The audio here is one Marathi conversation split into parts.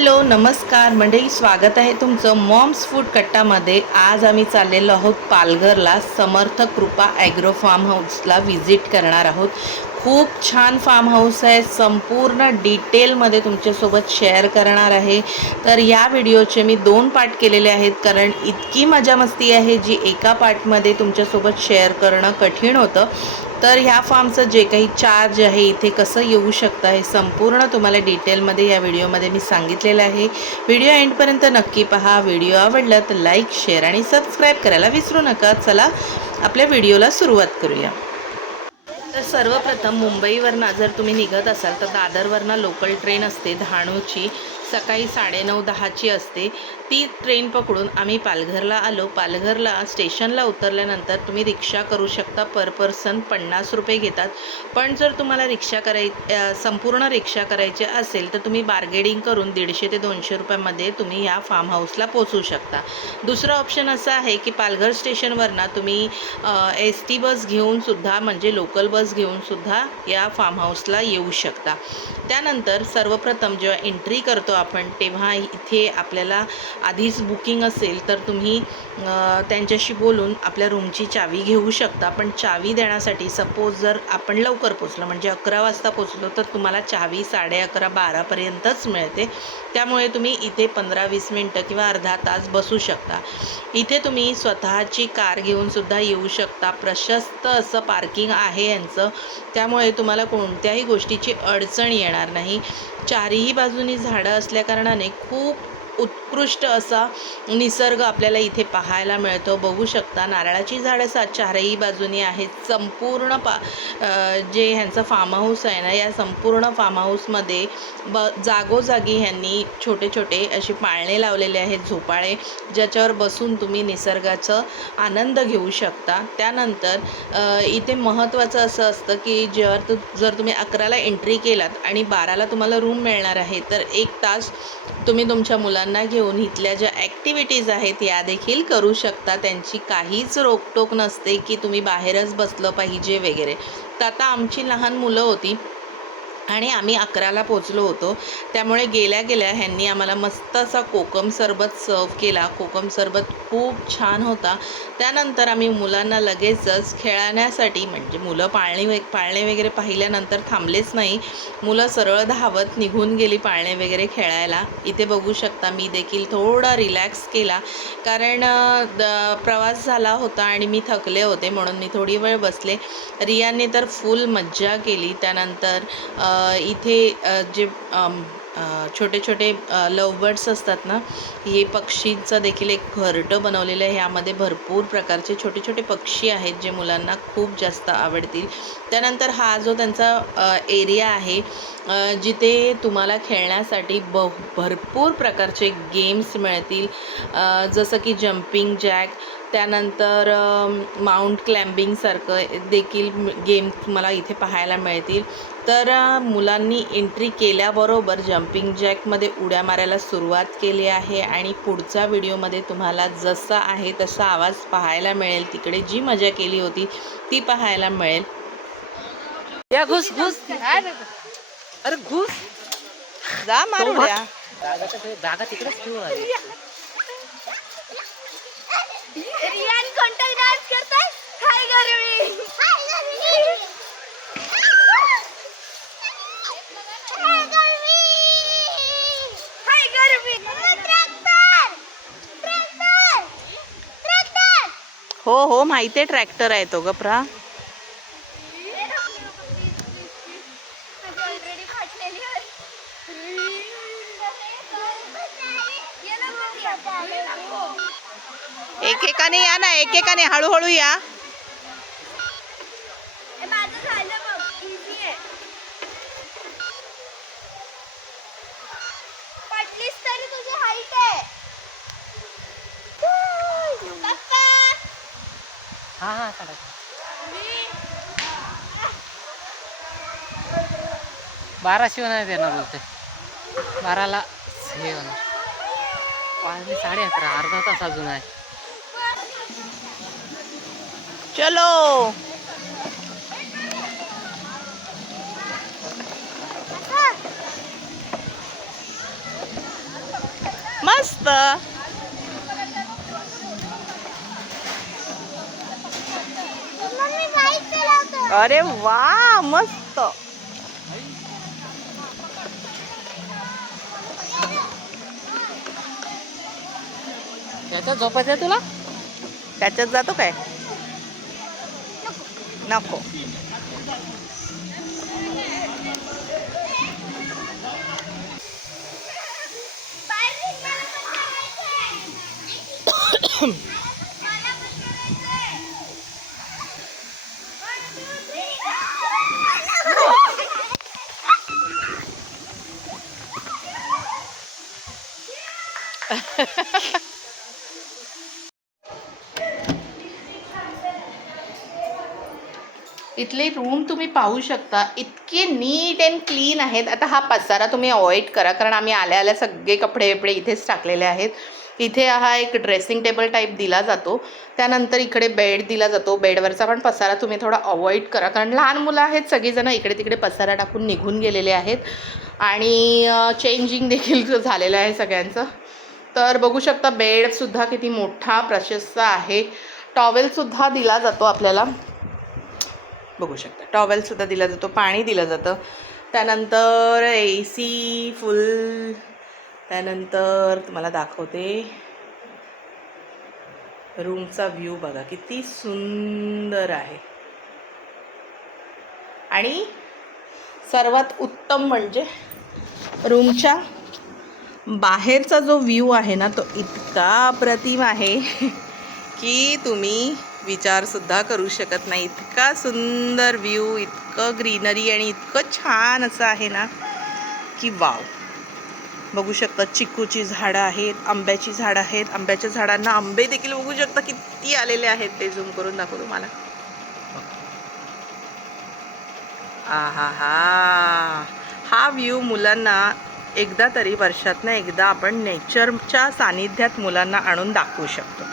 हॅलो नमस्कार. मंडळी स्वागत आहे तुमचं मॉम्स फूड कट्टामध्ये. आज आम्ही चाललेलो आहोत पालघरला. समर्थ कृपा ॲग्रो फार्म हाऊसला व्हिजिट करणार आहोत. खूप छान फार्म हाऊस आहे. संपूर्ण डिटेलमध्ये तुमच्यासोबत शेअर करणार आहे. तर या व्हिडिओचे मी दोन पार्ट केलेले आहेत. कारण इतकी मजा मस्ती आहे जी एका पार्टमध्ये तुमच्यासोबत शेअर करणं कठीण होतं. तर ह्या फॉर्मचं जे काही चार्ज आहे इथे कसं येऊ शकतं हे संपूर्ण तुम्हाला डिटेलमध्ये या व्हिडिओमध्ये मी सांगितलेलं आहे. व्हिडिओ एंडपर्यंत नक्की पहा. व्हिडिओ आवडला तर लाईक शेअर आणि सबस्क्राईब करायला विसरू नका. चला आपल्या व्हिडिओला सुरुवात करूया. तर सर्वप्रथम मुंबईवरनं जर तुम्ही निघत असाल तर दादरवरनं लोकल ट्रेन असते डहाणूची सकाळी साडेनऊ दहाची असते. ती ट्रेन पकडून आम्ही पालघरला आलो. पालघरला स्टेशनला उतरल्यानंतर तुम्ही रिक्षा करू शकता. पर पर्सन पन्नास रुपये घेतात. पण जर तुम्हाला रिक्षा कराय संपूर्ण रिक्षा करायची असेल तर तुम्ही बार्गेडिंग करून दीडशे ते दोनशे रुपयामध्ये तुम्ही या फार्म हाऊसला पोचू शकता. दुसरं ऑप्शन असं आहे की पालघर स्टेशनवरनं तुम्ही एस टी बस घेऊन सुद्धा म्हणजे लोकल बस घेऊन सुद्धा या फार्म हाऊसला येऊ शकता. त्यानंतर सर्वप्रथम जेव्हा एंट्री करतो आपण तेव्हा इथे आपल्याला आधीच बुकिंग असेल तर तुम्ही त्यांच्याशी बोलून आपल्या रूमची चावी घेऊ शकता. पण चावी देण्यासाठी सपोज जर आपण लवकर पोचलो म्हणजे अकरा वाजता पोचलो तर तुम्हाला चावी साडे अकरा बारापर्यंतच मिळते. त्यामुळे तुम्ही इथे पंधरा वीस मिनटं किंवा अर्धा तास बसू शकता. इथे तुम्ही स्वतःची कार घेऊन सुद्धा येऊ शकता. प्रशस्त असं पार्किंग आहे यांचं. त्यामुळे तुम्हाला कोणत्याही गोष्टीची अडचण येणार नाही. चारही बाजूनी झाडं असल्याकारणाने खूप उत्कृष्ट असा निसर्ग आपल्याला इथे पाहायला मिळतो. बघू शकता नारळाची झाडं सा चारही बाजूनी आहेत. संपूर्ण पा जे ह्यांचं फार्म हाऊस आहे ना या संपूर्ण फार्म हाऊसमध्ये ब जागोजागी ह्यांनी छोटे छोटे असे पाळणे लावलेले आहेत झोपाळे ज्याच्यावर बसून तुम्ही निसर्गाचं आनंद घेऊ शकता. त्यानंतर इथे महत्त्वाचं असं असतं की जर तु जर तुम्ही अकराला एंट्री केलात आणि बाराला तुम्हाला रूम मिळणार आहे तर एक तास तुम्ही तुमच्या मुलांना घेऊन इथल्या ज्या ॲक्टिव्हिटीज आहेत या देखील करू शकता. त्यांची काहीच रोकटोक नसते की तुम्ही बाहेरच बसलं पाहिजे वगैरे. तर आता आमची लहान मुलं होती. आणि आम्ही अकराला पोचलो होतो. त्यामुळे गेल्या गेल्या ह्यांनी आम्हाला मस्त असा कोकम सरबत सर्व केला. कोकम सरबत खूप छान होता. त्यानंतर आम्ही मुलांना लगेचच खेळण्यासाठी म्हणजे मुलं पाळणे वे पाळणे वगैरे पाहिल्यानंतर थांबलेच नाही. मुलं सरळ धावत निघून गेली पाळणे वगैरे खेळायला. इथे बघू शकता मी देखील थोडा रिलॅक्स केला. कारण द प्रवास झाला होता आणि मी थकले होते म्हणून मी थोडी वेळ बसले. रियाने तर फुल मज्जा केली. त्यानंतर इथे जे छोटे छोटे लवबर्ड्स असतात ना हे पक्षींचं देखील एक घरटं बनवलेलं आहे. ह्यामध्ये भरपूर प्रकारचे छोटे छोटे पक्षी आहेत जे मुलांना खूप जास्त आवडतील. त्यानंतर हा जो त्यांचा एरिया आहे जिथे तुम्हाला खेळण्यासाठी ब भरपूर प्रकारचे गेम्स मिळतील. जसं की जम्पिंग जॅक त्यानंतर माउंट क्लाइम्बिंगसारखं देखील गेम तुम्हाला इथे पाहायला मिळतील. तर मुलांनी एंट्री केल्याबरोबर जम्पिंग जॅकमध्ये उड्या मारायला सुरुवात केली आहे आणि पुढच्या व्हिडिओमध्ये तुम्हाला जसा आहे तसा आवाज पाहायला मिळेल. तिकडे जी मजा केली होती ती पाहायला मिळेल. या घुस घुस. अरे घुस. जा मारू द्या जागा तिकडेच ठेवून आली रियान कोणता डान्स करताय हाय गरवी हाय गरवी हाय गरवी हाय गरवी ट्रॅक्टर ट्रॅक्टर ट्रॅक्टर हो हो माहिती आहे ट्रॅक्टर आहे तो गप्रा एकेकाने या ना एकेकाने हळूहळू या माझं झालं बघ इझी आहे पटलीस तरी तुझी हाईट आहे पप्पा हा हा काढा बाराशे नाही देणार बोलते. बाराला हे होणार. वाजले साडे अकरा अर्धा तास अजून आहे. चलो. मस्त. अरे वा मस्त. याच्यात झोपायचं आहे तुला? त्याच्यात जातो काय? नको. इथले रूम तुम्ही पाहू शकता. इतके नीट अँड क्लीन आहेत. आता हा पसारा तुम्ही अवॉइड करा. कारण आम्ही आल्या आल्या सगळे कपडे बिपडे इथेच टाकलेले आहेत. इथे हा एक ड्रेसिंग टेबल टाईप दिला जातो. त्यानंतर इकडे बेड दिला जातो. बेडवरचा पण पसारा तुम्ही थोडा अवॉइड करा. कारण लहान मुलं आहेत सगळीजणं इकडे तिकडे पसारा टाकून निघून गेलेले आहेत. आणि चेंजिंग देखील झालेलं आहे सगळ्यांचं. तर बघू शकता बेडसुद्धा किती मोठा प्रशस्त आहे. टॉवेलसुद्धा दिला जातो आपल्याला. बघू शकता. टॉवेलसुद्धा दिला जातो पाणी दिलं जातं. त्यानंतर ए सी फुल त्यानंतर तुम्हाला दाखवते. रूमचा व्ह्यू बघा किती सुंदर आहे. आणि सर्वात उत्तम म्हणजे रूमच्या बाहेरचा जो व्ह्यू आहे ना तो इतका अप्रतिम आहे की तुम्ही विचारसुद्धा करू शकत नाही. इतका सुंदर व्ह्यू इतकं ग्रीनरी आणि इतकं छान असं आहे ना की वाव बघू शकता चिकूची झाडं आहेत आंब्याची झाडं आहेत. आंब्याच्या झाडांना आंबे देखील बघू शकता किती आलेले आहेत ते झूम करून दाखवू तुम्हाला. आहा हा हा व्ह्यू मुलांना एकदा तरी वर्षातनं एकदा आपण नेचरच्या सानिध्यात मुलांना आणून दाखवू शकतो.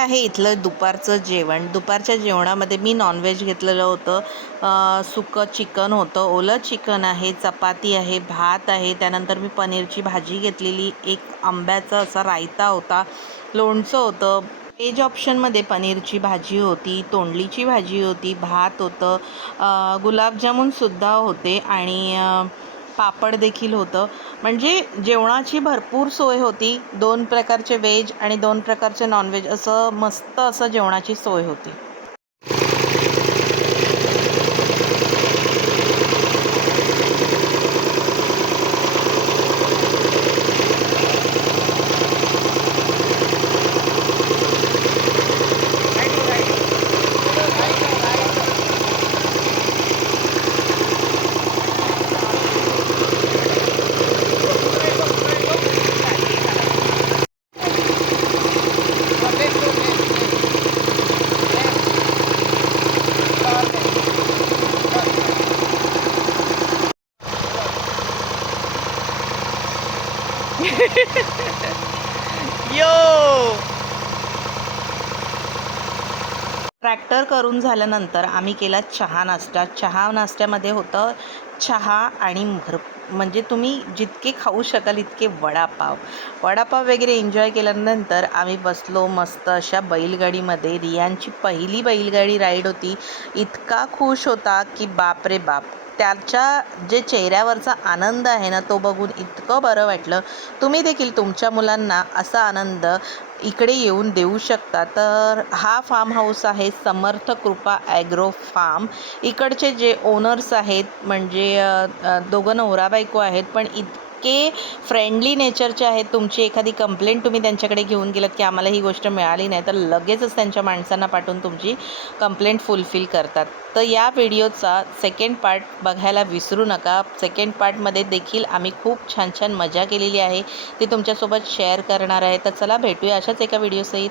आहे इथलं दुपारचं जेवण. दुपारच्या जेवणामध्ये मी नॉनव्हेज घेतलेलं होतं. सुकं चिकन होतं. ओलं चिकन आहे चपाती आहे भात आहे. त्यानंतर मी पनीरची भाजी घेतलेली. एक आंब्याचा असा रायता होता. लोणचं होतं. व्हेज ऑप्शनमध्ये पनीरची भाजी होती तोंडलीची भाजी होती भात होतं. गुलाबजामुनसुद्धा होते आणि पापड देखील होतं. म्हणजे जेवणाची भरपूर सोय होती. दोन प्रकारचे व्हेज आणि दोन प्रकारचे नॉनव्हेज असं मस्त असं जेवणाची सोय होती. ट्रॅक्टर करून झाल्यानंतर आम्ही केला चहा नाश्ता. चहा नाश्त्यामध्ये होतं चहा आणि भर म्हणजे तुम्ही जितके खाऊ शकाल इतके वडापाव. वडापाव वगैरे एन्जॉय केल्यानंतर आम्ही बसलो मस्त अशा बैलगाडीमध्ये. रियांची पहिली बैलगाडी राईड होती. इतका खुश होता की बाप रे बाप. त्याच्या जे चेहऱ्यावरचा आनंद आहे ना तो बघून इतकं बरं वाटलं. तुम्ही देखील तुमच्या मुलांना असा आनंद इकडे येऊन देऊ शकता. तर हा फार्म हाऊस आहे समर्थ कृपा ॲग्रो फार्म इकडचे जे ओनर्स आहेत म्हणजे दोघं नवरा बायको आहेत पण इतके फ्रेंडली नेचरचे आहेत. तुमची एखादी कंप्लेंट तुम्ही त्यांच्याकडे घेऊन गेलात की आम्हाला ही गोष्ट मिळाली नाही तर लगेचच त्यांच्या माणसांना पाठवून तुमची कंप्लेंट फुलफिल करतात. तर या व्हिडिओचा सेकंड पार्ट बघायला विसरू नका. सेकंड पार्टमध्ये देखील आम्ही खूप छान छान मजा केलेली आहे. ती तुमच्यासोबत शेअर करणार आहे. तर चला भेटूया अशाच एका व्हिडिओसहित